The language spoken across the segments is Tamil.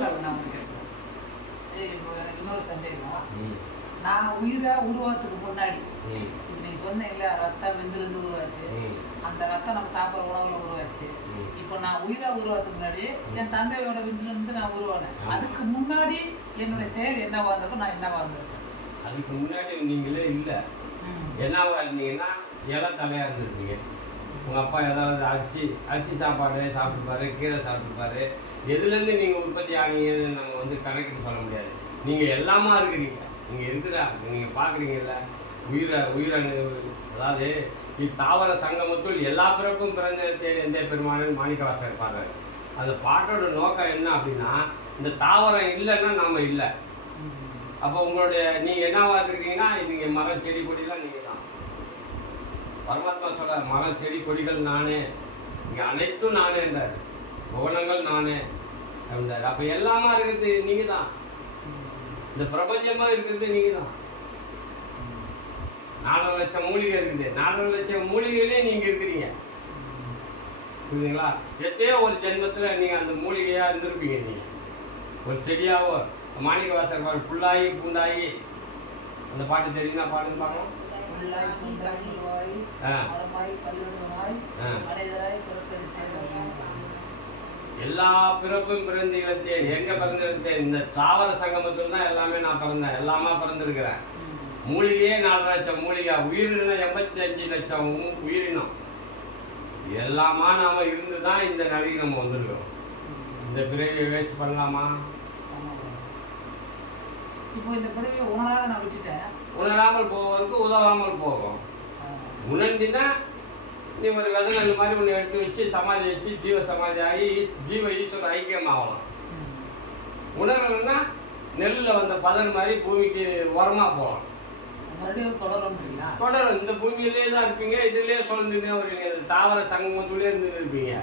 நான் வந்து கேட்குறேன். இப்போ எனக்கு இன்னொரு சந்தேகம். நான் உயிரா உருவாத்துக்கு முன்னாடி நீங்க சொன்னீங்களா ரத்தம் விந்துலேருந்து உருவாச்சு, அந்த ரத்தம் நம்ம சாப்பிட்ற உணவுல உருவாச்சு. இப்போ நான் உயிரா உருவாத்துக்கு முன்னாடி என் தந்தையோட விந்துலேருந்து நான் உருவானேன். அதுக்கு முன்னாடி என்னுடைய செயல் என்னவா இருந்தப்போ நான் என்னவா இருந்திருப்பேன்? அதுக்கு முன்னாடி நீங்களே இல்லை, என்னவா இருந்தீங்கன்னா இலை தலையாக இருந்திருப்பீங்க. உங்கள் அப்பா ஏதாவது அரிசி சாப்பாடு சாப்பிட்டுப்பாரு, கீரை சாப்பிட்டுப்பாரு. எதுலேருந்து நீங்கள் உற்பத்தி ஆனீங்கன்னு நம்ம வந்து கணக்கிட்டு சொல்ல முடியாது. நீங்கள் எல்லாமா இருக்கிறீங்க. நீங்கள் இருக்கிறா நீங்கள் பார்க்குறீங்கல்ல உயிரணு. அதாவது இத்தாவர சங்கமத்துள் எல்லா பிறப்பும் பிறந்த எந்த பெருமானன் மாணிக்கவாசகர் பாடுறாரு. அந்த பாட்டோட நோக்கம் என்ன அப்படின்னா, இந்த தாவரம் இல்லைன்னா நாம் இல்லை. அப்போ உங்களுடைய நீங்கள் என்னவா இருக்கிறீங்கன்னா, நீங்கள் மரம் செடி கொடிலாம் நீங்கள் தான். பரமாத்மா சொல்ற மரம் செடி கொடிகள் நானே, இங்கே அனைத்தும் நானே என்றார். புவனங்கள் நானே அப்படின்றார். அப்போ எல்லாமா இருக்கிறது நீங்கள் தான். இந்த பிரபஞ்சமாக இருக்கிறது நீங்கள் தான். 4 லட்சம் மூலிகை இருக்குது. 4 லட்சம் மூலிகையிலே நீங்கள் இருக்கிறீங்க. புரியுதுங்களா? எத்தையோ ஒரு ஜென்மத்தில் நீங்கள் அந்த மூலிகையாக இருந்திருப்பீங்க. நீங்கள் ஒரு செடியாவோ மாணிக்கவாசகர் பாடல் புல்லாகி பூண்டாகி அந்த பாட்டு தெரியுங்களா? பாடுன்னு பார்க்கலாம். எல்லா பிறப்பும் பிறந்து இழத்தேன். எங்கே பிறந்திருந்தேன்? இந்த தாவர சங்கமத்தில் தான் எல்லாமே நான் பிறந்தேன். எல்லாமா பிறந்திருக்கிறேன். மூலிகையே 4 லட்சம் மூலிகை, உயிரினம் 85 லட்சம் உயிரினம். எல்லாமா நாம் இருந்து தான் இந்த நிலைக்கு நம்ம வந்திருக்கிறோம். இந்த பிறவியை வேஸ்ட் பண்ணலாமா? இப்போ இந்த பிறவியை உணராத நான் விட்டுட்டேன். உணராமல் போவதற்கு உதவாமல் போகும். உணர்ந்தினா நீ ஒரு விதை நெல் மாதிரி ஒன்று எடுத்து வச்சு சமாதி வச்சு ஜீவ சமாதி ஆகி ஜீவ ஈஸ்வர ஐக்கியம் ஆகலாம். உணரலைன்னா நெல்லில் வந்த பதன் மாதிரி பூமிக்கு உரமாக போகலாம். தொடரும். இந்த பூமியிலே தான் இருப்பீங்க. இதுலேயே சொல்லிட்டு வருவீங்க. தாவர சங்கமத்துலேயே இருந்துட்டு இருப்பீங்க.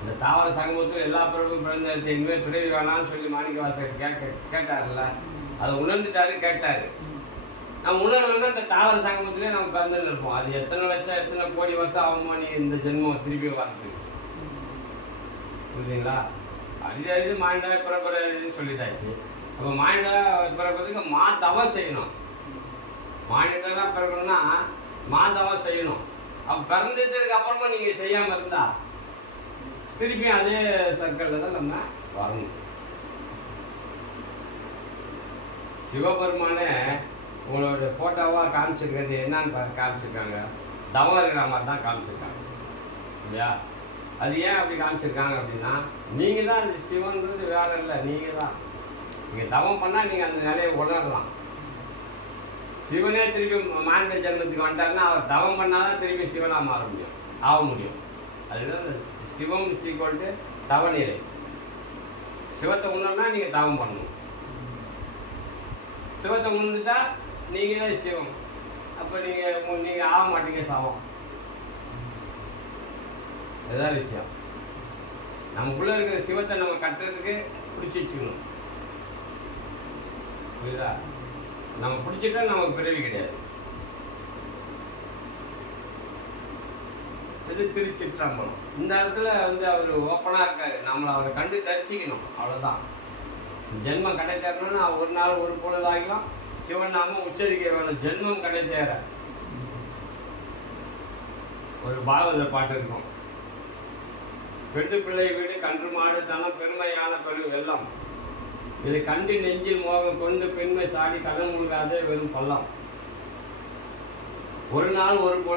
இந்த தாவர சங்கமத்தில் எல்லா பிறப்பும் பிறந்த இனிமேல் பிறவி வேணான்னு சொல்லி மாணிக்கவாசகர் கேட்டார்ல, அதை உணர்ந்துட்டாரு, கேட்டார். நம்ம உணர்வுன்னா இந்த தாவர சங்கமத்திலே நம்ம பிறந்துன்னு இருப்போம். அது எத்தனை லட்சம் எத்தனை கோடி வருஷம் ஆகுமோ நீ இந்த ஜென்மம் திருப்பி வரதுக்கு. புரியுதுங்களா? அரிது மானிட பிறப்புறதுன்னு சொல்லிட்டாச்சு. அப்போ மானிட பிறப்பதுக்கு தவம் செய்யணும். மானிடனா பிறக்கணும்னா தவம் செய்யணும். அப்போ பிறந்துட்டதுக்கு அப்புறமா நீங்கள் செய்யாமல் இருந்தா திருப்பி அதே சர்க்கிளில் தான் நம்ம வரணும். சிவபெருமானே உங்களோட ஃபோட்டோவாக காமிச்சிருக்கிறது என்னன்னு காமிச்சிருக்காங்க. தவம் இருக்கிற மாதிரி தான் காமிச்சிருக்காங்க இல்லையா? அது ஏன் அப்படி காமிச்சிருக்காங்க அப்படின்னா, நீங்கள் தான் அந்த சிவன்றது வேறு இல்லை, நீங்கள் தான். நீங்கள் தவம் பண்ணால் நீங்கள் அந்த நிலையை உணரலாம். சிவனே திருப்பி மானிட ஜென்மத்துக்கு வந்துட்டாருன்னா அவர் தவம் பண்ணால் தான் திருப்பி சிவனாக ஆக முடியும். அதுதான் சிவம் சீக்கொண்டு தவநிலை. சிவத்தை உணர்னா நீங்கள் தவம் பண்ணணும். சிவத்தை உணர்ந்துட்டா நீங்களே சிவம். அப்போ நீங்கள் ஆக மாட்டீங்க சவம். இதுதான் விஷயம். நமக்குள்ளே இருக்கிற சிவத்தை நம்ம கட்டுறதுக்கு பிடிச்சி வச்சுக்கணும். புரியுதா? நம்ம பிடிச்சிட்டா நமக்கு பிறவி கிடையாது. இது திருச்சிற்றம்பலம். இந்த இடத்துல வந்து அவர் ஓப்பனாக இருக்காரு. நம்மளை அவரை கண்டு தரிசிக்கணும், அவ்வளோதான். ஜென்மம் கடை தேரணும்னா ஒரு நாள் ஒரு பொழுதாகலாம் சிவன் நாமம் உச்சரிக்க வேணும். ஜென்மம் கடை தேர ஒரு பாகவத பாட்டு இருக்கும். பெண்டு பிள்ளை வீடு கன்று மாடு தனம் பெருமையான பெரு வெள்ளம், இதை கண்டு நெஞ்சில் மோகம் கொண்டு பெண்மை சாடி கடன் முழுகாதே வெறும் பள்ளம். ஒரு நாள் ஒரு பொழுது